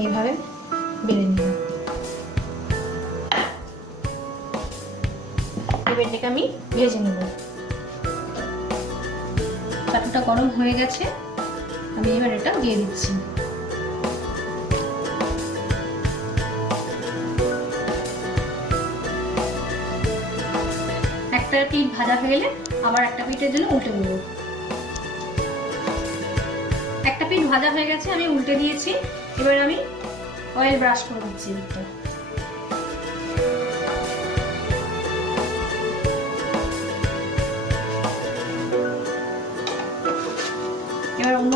এইভাবে বেলে নিলাম। এবার এটাকে আমি ভেজে নেব। চাটুটা গরম হয়ে গেছে, আমি এবার এটা দিয়ে দিচ্ছি। একটা পিঠ ভাজা হয়ে গেলে আবার একটা পিঠের জন্য উল্টে দেবো। একটা পিঠ ভাজা হয়ে গেছে, আমি উল্টে দিয়েছি। এবার আমি অয়েল ব্রাশ করে দিচ্ছি এটা। এবার অন্য